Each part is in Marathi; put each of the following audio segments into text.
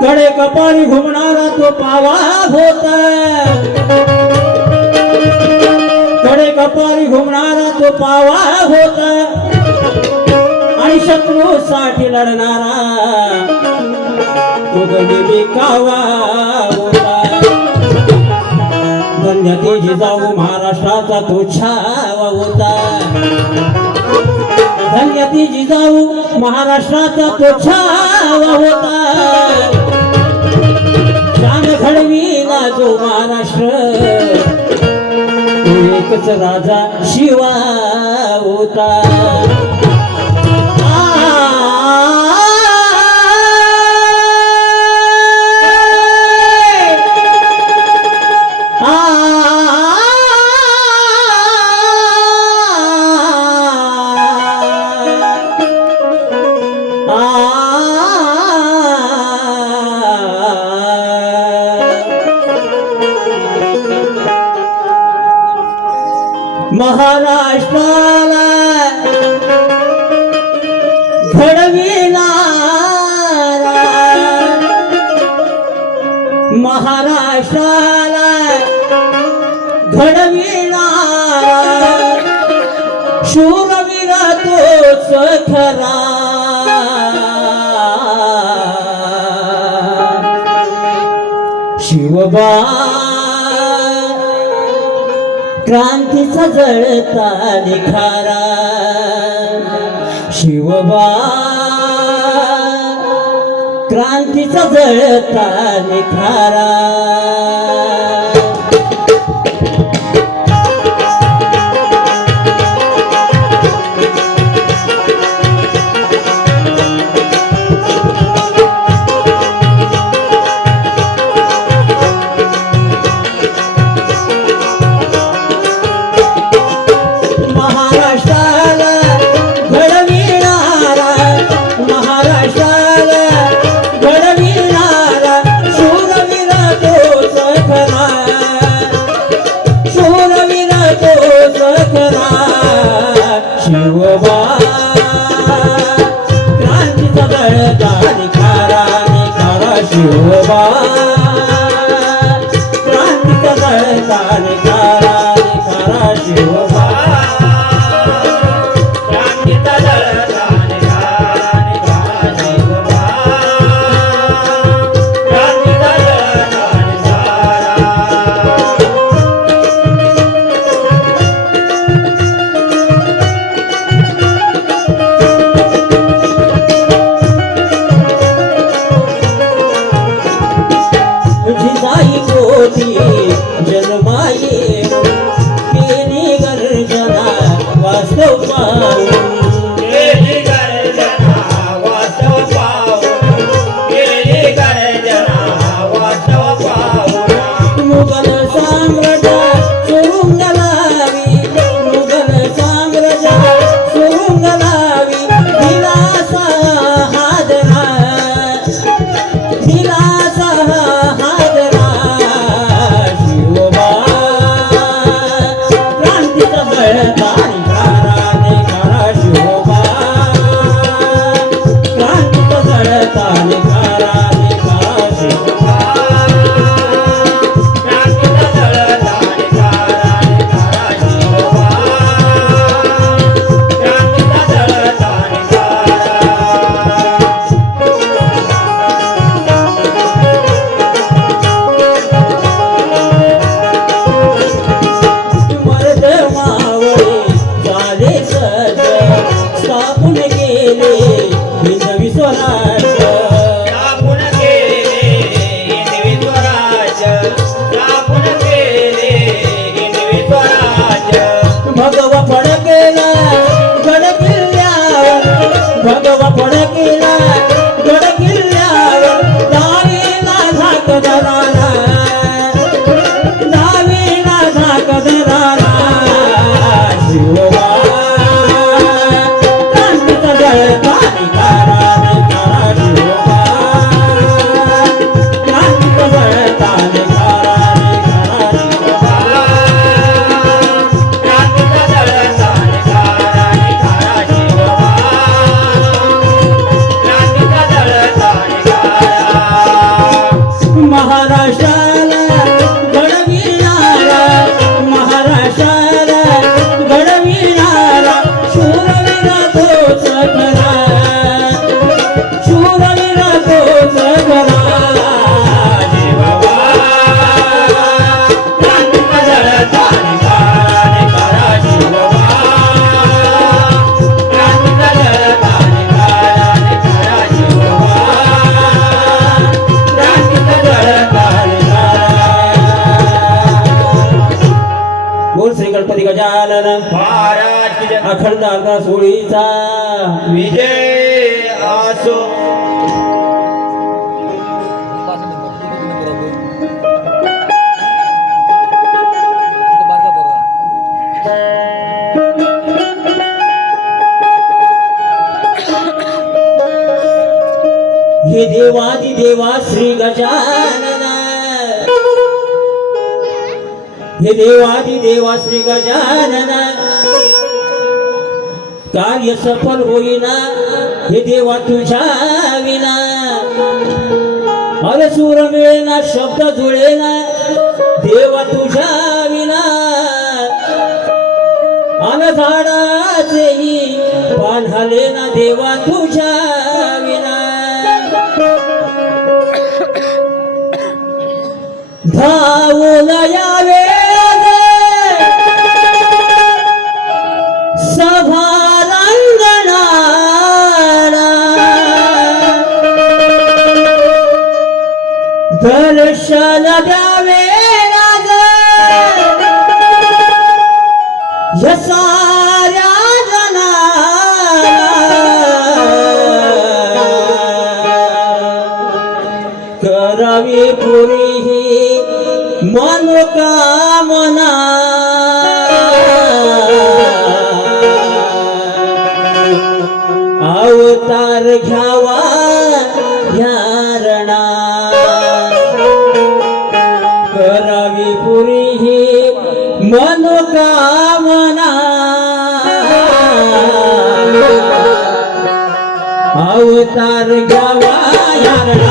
कडे कपाळी घुमणारा तो पावा होता, कडे कपाळी घुमणारा तो पावा होता आणि शत्रूसाठी लढणारा तो गनिमी कावा होता. धन्य जिजाऊ महाराष्ट्राचा तो छावा होता, धन्य जिजाऊ महाराष्ट्राचा तो छावा होता. शान घडविला जो महाराष्ट्र तो एकच राजा शिवा होता. महाराष्ट्राला घडविणारा, महाराष्ट्राला घडविणारा शूरवीर तोच खरा. शिवबा क्रांतीचा जळता निखारा, शिवबा क्रांतीचा जळता निखारा. क्रांतीचा जळता निखारा निखारा शिवबा क्रांतीचा जळता निखारा निखारा शिवबा क्रांतीचा जळता निखारा निखारा शिवबा क्रांतीचा जळता जिजाई पोटी जन्माये केली गर्जना वास्तव पाहून केली गर्जना वास्तव पाहून केली गर्जना वास्तव पाहून मुघल साम्राज्य सुरुंग लावी मुघल साम्राज्य सुरुंग लावी दिलासा हादरा दिलासा हादरा शिवबा क्रांतीचा जळता निखारा निखारा शिवबा क्रांतीचा जळता निखारा निखारा शिवबा क्रांतीचा जळता निखारा निखारा शिवबा क्रांतीचा जळता मर्द मावळे झाले सज स्थापून गेले हिंदवी स्वराज्य स्थापून केले हिंदवी स्वराज्य स्थापून केले हिंदवी स्वराज्य भगवा फडकेला गड किल्ल्यावर भगवा फडकेला गड किल्ल्यावर दावेला झाक दराला दावेला झाक दराला शिवबा क्रांतीचा जळता निखारा निखारा शिवबा क्रांतीचा जळता निखारा निखारा शिवबा क्रांतीचा जळता निखारा निखारा शिवबा क्रांतीचा जळता निखारा महाराष्ट्राला घडविणारा महाराष्ट्राला घडविणारा शूरवीर तोच खरा शूरवीर तोच खरा शिवबा क्रांतीचा जळता निखारा निखारा शिवबा क्रांतीचा जळता निखारा निखारा शिवबा क्रांतीचा जळता निखारा बोल श्री गणपती गजानन महाराज की जय. अखंड अर्धा सोळीचा विजय असो. हे देवादी देवा श्री गजानन हे देवादी देवा श्री गजानन कार्य सफल होईना हे देवा तुझ्या विना अरे सूर मिळेना शब्द जुळेना देवा तुझ्या विना अन झाडाचेही पान हलेना देवा तुझ्या विना धावून यावे सभा रंगणाला दर्शन द्यावे राज या साऱ्या जनाला करावी पुरी ही मनोकामना अवतार घ्यावा ह्या करावी पुरी ही मनोकामना अवतार घ्यावा यारणा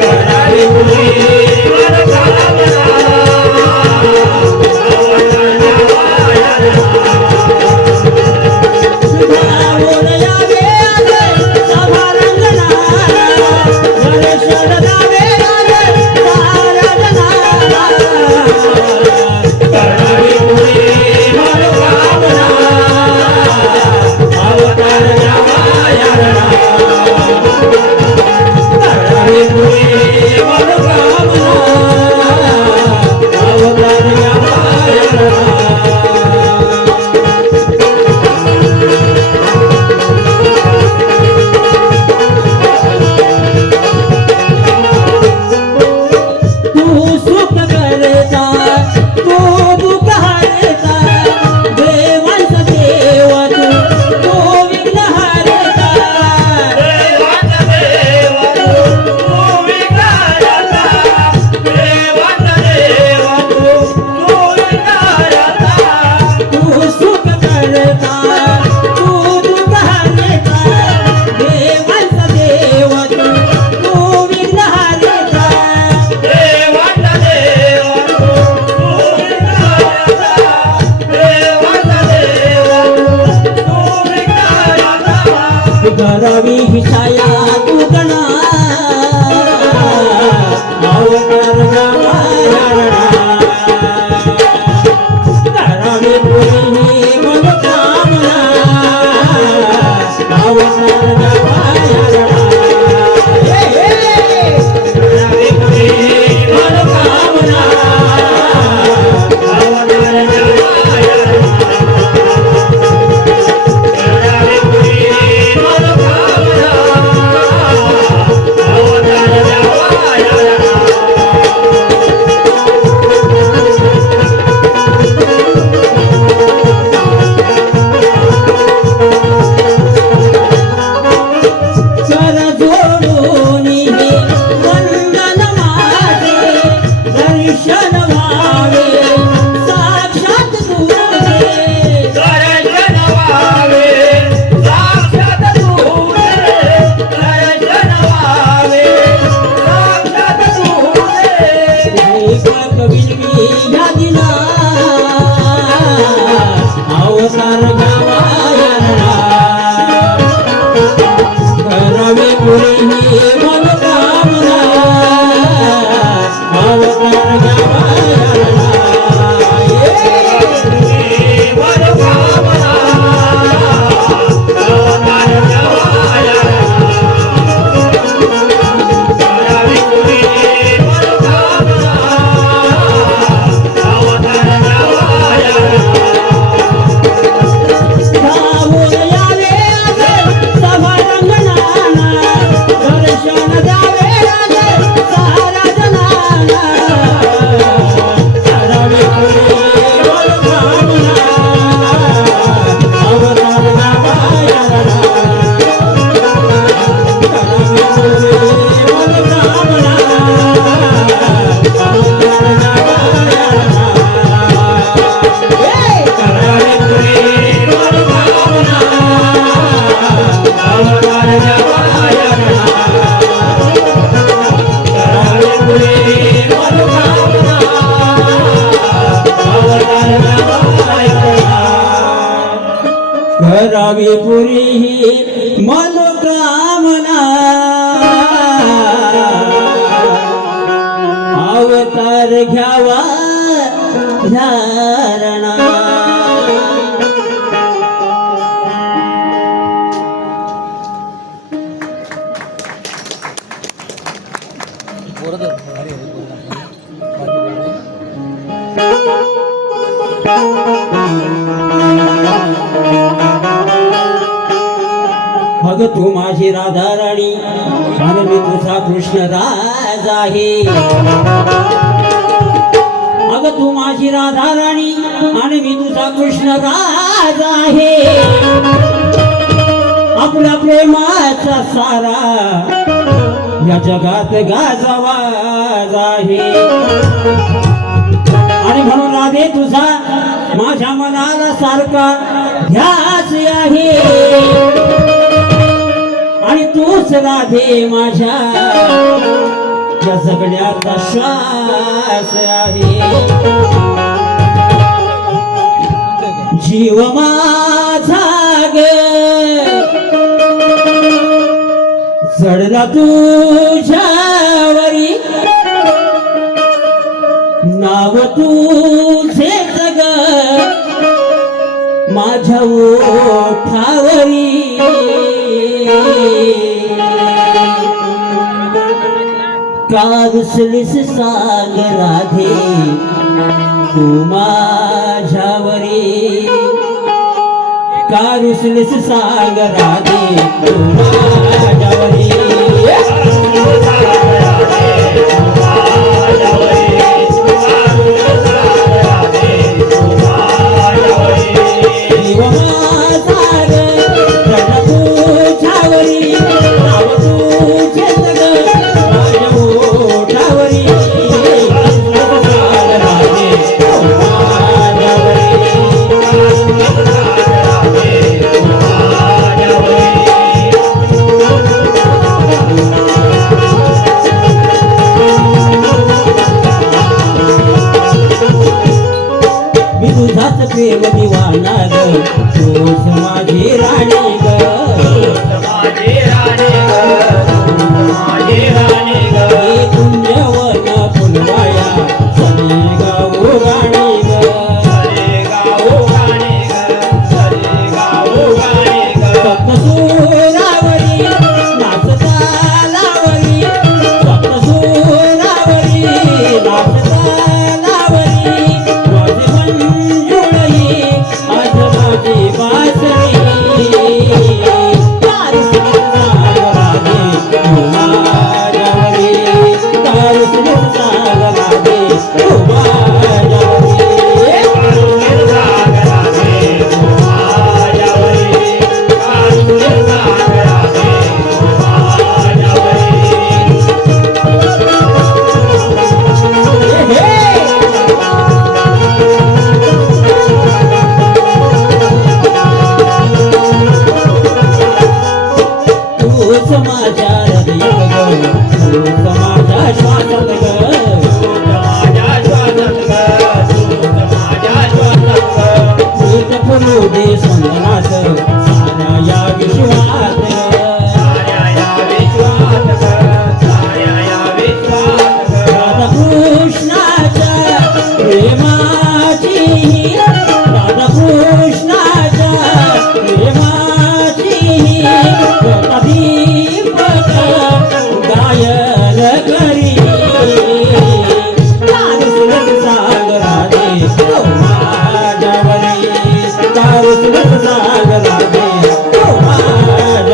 करावी पुरी मनोकामना अवतार घ्यावा यारणा सुधावून यावे आले सभा रंगणाला गणेशोर दावे आले सारंगणाला करावी पुरी मनोकामना अवतार घ्यावा यारणा करावी पुरी मनोकामना अवतार घ्यावा यारणा तू सुख करता तू दुःख हरता देवांचा देव तू विघ्न हरता देवाचा देव तू विघ्नहर्ता देवाचा देव तू विघ्नहर्ता तू सुख करता तू दुःख हरता देवांचा देव तू विघ्न हरता देवाचा देव तू विघ्नहर्ता देवाचा देव तू विघ्नहर्ता करावी ही छाया तू गणा अवतार घ्यावा यारणा करावी पुरी ही मनोकामना अवतार घ्यावा यारणा करावी पुरी मनोकामना अवतार घ्यावा यारणा करावी पुरी मनोकामना अवतार घ्यावा यारणा कर जोडून हे वंदन माझे दर्शन व्हावे साक्षात तुझे दर्शन व्हावे साक्षात तुझे दर्शन व्हावे साक्षात तुझे दीपक विलवी ह्या दिना अवतार घ्यावा यारणा करावी पुरी ही मनोकामना अवतार घ्यावा यारणा मनोकामना अवतार घ्यावा यारणा करावी पुरी मनोकामना अवतार घ्यावा यारणा धावून यावे आले सभा रंगणाला दर्शन द्यावे आले सारा जनाला करावी पुरी मनोकामना अवतार घ्यावा यारणा करावी पुरी मनोकामना अवतार घ्यावा यारणा करावी पुरी मनोकामना अवतार घ्यावा यारणा करावी पुरी मनोकामना अवतार घ्यावा यारणा करावी पुरी ही मनोकामना अवतार घ्यावा धारणा अग तू माझी राधा राणी आणि मी तुझा कृष्ण राज आहे अग तू माझी राधा राणी आणि मी तुझा कृष्ण राज आहे आपल्या प्रेमाचा सारा या जगात गाजवाज आहे आणि म्हणून राधे तुझा माझ्या मनाला सारखा ध्यास आहे तूच राधे माझ्या या जगण्याचा श्वास आहे जीव माझा ग चढला तुझ्यावरी नाव तुझे जग माझ्या ओठावरी का रुसलीस सांग राधे तू माझ्यावरी का रुसलीस सांग राधे तू माझ्यावरी जीव माझा ग चढला तुझ्यावरी नाव तुझे जग माझ्या ओठावरी सांग राधे तू माझ्यावरी मी तुझाच प्रेम दिवाना ग तूच माझी राणी ग हे कुंजवन फुलवाया सनी गाऊ गाणी ग सप्तसुरावरी नाचता लावरी सप्तसुरावरी नाचता लावरी माझी मंजुळी आज माझी बासरी तूच माझ्या हृदयात ग तूच माझ्या श्वासात ग मीच फुलू दे संगनात साऱ्या या विश्वात राधा कृष्णाच्या प्रेमाची राधा कृष्णाच्या प्रेमाची दीपक गायन करी कारुसलत सांग राधे तू माझ्यावरी कारुसलत सांग राधे तू माझ्यावरी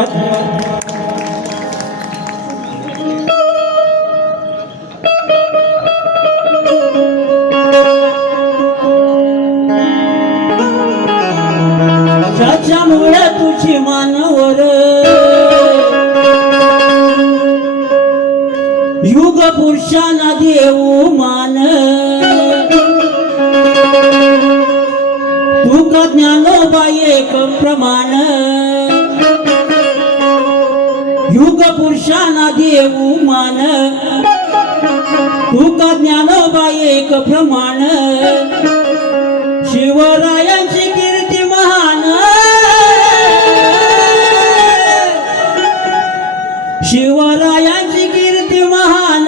धन्यवाद. त्याच्यामुळे तुझी मानवर युग पुरुषांना देऊ मान. तुका ज्ञानोबा एक प्रमाण. युग पुरुषांना देऊ मान. तुका ज्ञानोबा एक प्रमाण. शिवरायांची कीर्ती महान. शिवरायांची कीर्ती महान.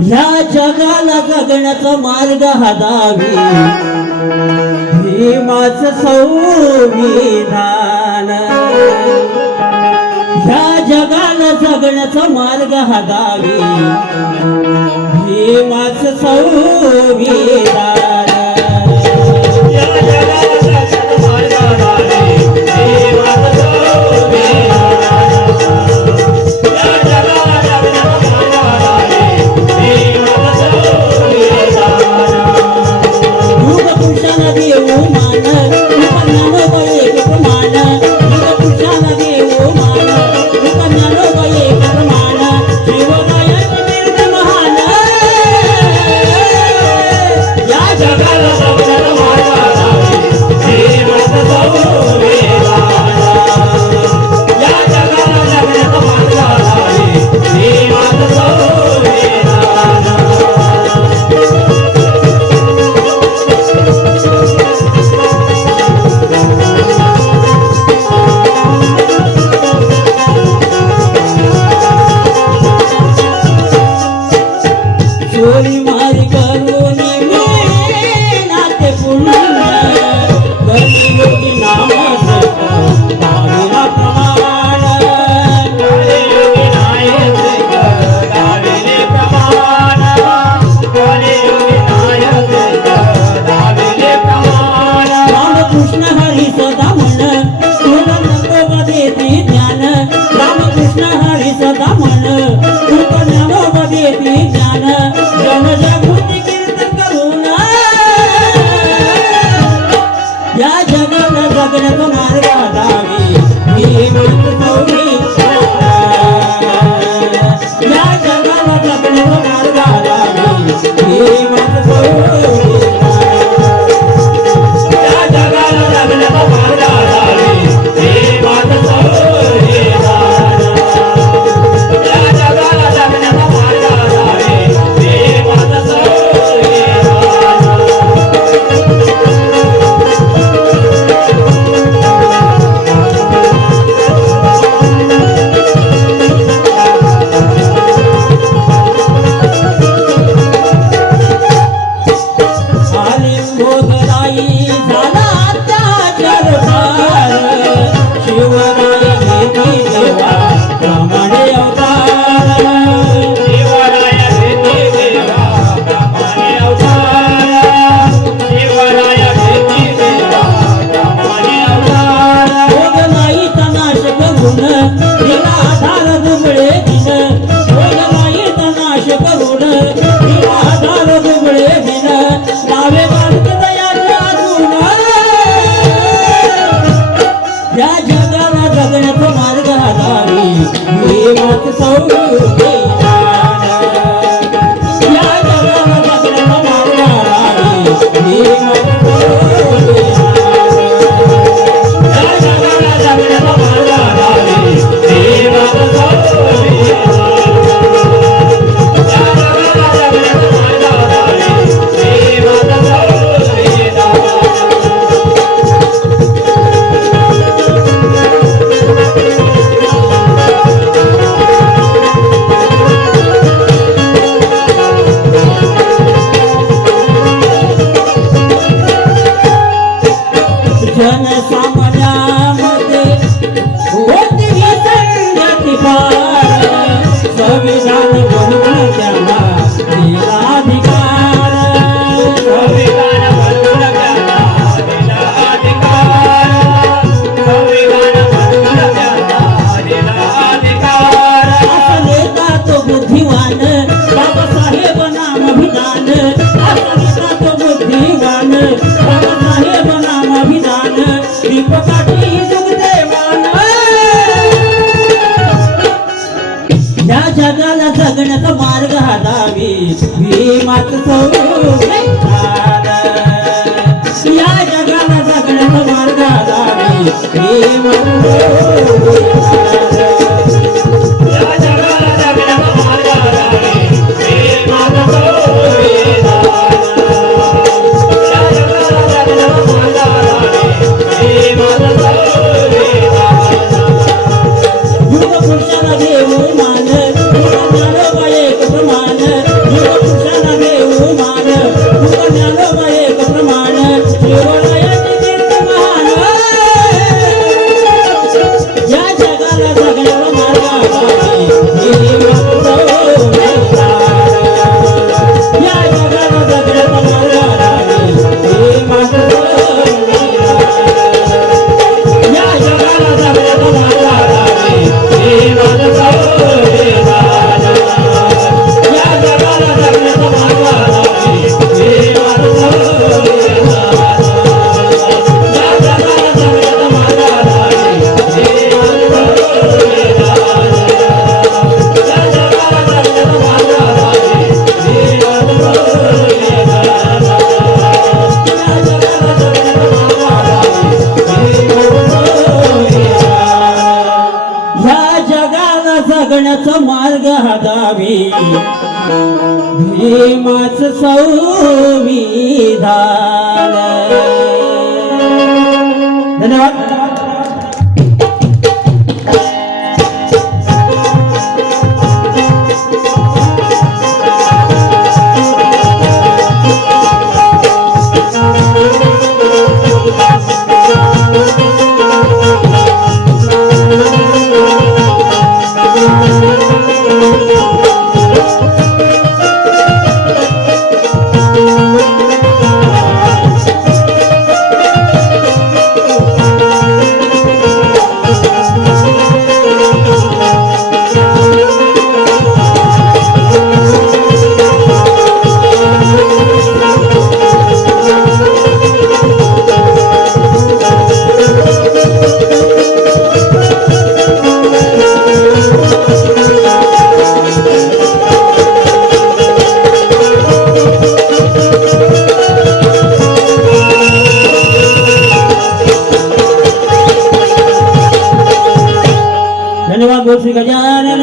या जगाला जगण्याचा मार्ग हादावी भीमाच संविधान. या जगाला जगण्याचा मार्ग हादावी भीमाच संविधान. चोरी मारी करून मी नाते पुण्य कलियुगी नाम दाविला प्रमाण. कलियुगी नायक दाविले प्रमाण. कलियुगी नायक दाविले प्रमाण. रामकृष्ण हरी सदा म्हण तुला नकोबा देती ज्ञान. रामकृष्ण हरी सदा म्हण तुला नकोबा देती ज्ञान. जनजागृती कीर्तन करून या जगाला जगण्याचा मार्ग हादावी भीमाच संविधान. या जगाला जगण्याचा मार्ग हादावी भीमाच संविधान. या जगाला जगण्याचा मार्ग हादावी भीमाच संविधान. या जगाला जगण्याचा मार्ग हादावी भीमाच आली भोगराई झाला अत्याचार फार. शिवराय घेती देवा प्रमाणे अवतार. शिवराय घेती देवा प्रमाणे अवतार. शिवराय घेती देवा प्रमाणे अवतार. भोगराईचा नाश करून तिला आधार दुबळे दिन. भोगराईचा नाश करून तिला आधार दुबळे दिन. नावे बांधत दयाच्या अजून या जगाला जगण्याचा मार्ग हादावी भीमाच संविधान. या जगाला जगण्याचा मार्ग हादावी भीमाच संविधान. या जगाला जगण्याचा मार्ग हादावी भीमाच संविधान या जगाला जगण्याचा मार्ग दावी भीमाच संविधान या जगाला जगण्याचा मार्ग दावी भीमाच संविधान या जगाला जगण्याचा मार्ग दावी भीमाच संविधान युग पुरुषाला देऊ मान ज्ञानोबा एक प्रमाण युग पुरुषाला देऊ मान ज्ञानोबा एक प्रमाण शिवरायाची कीर्ती महान या जगाला जगण्याचा मार्ग दावी भीमाच संविधान या जगाला जगण्याचा मार्ग दावी भीमाच संविधान या जगाला जगण्याचा मार्ग दावी भीमाच संविधान या जगाला जगण्याचा मार्ग दावी भीमाच संविधान या जगाला जगण्याचा मार्ग दावी भीमाच संविधान या जगाला जगण्याचा मार्ग दावी भीमाच संविधान या जगाला जगण्याचा मार्ग दावी भीमाच संविधान धन्यवाद धन्यवाद बोल श्री गजानन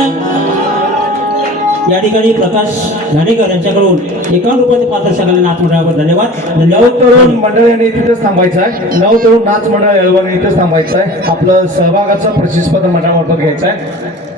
या ठिकाणी प्रकाश घाणेकर यांच्याकडून 51 रुपयाचे पात्र सगळ्यांना नाच मंडळावर धन्यवाद नऊ तरुण मंडळाने तिथेच थांबायचं आहे. नऊ तरुण नाच मंडळ येळवणी इथेच थांबायचं आहे. आपलं सहभागाचं प्रशिक्षपत्र मंडळामार्फत घ्यायचं आहे.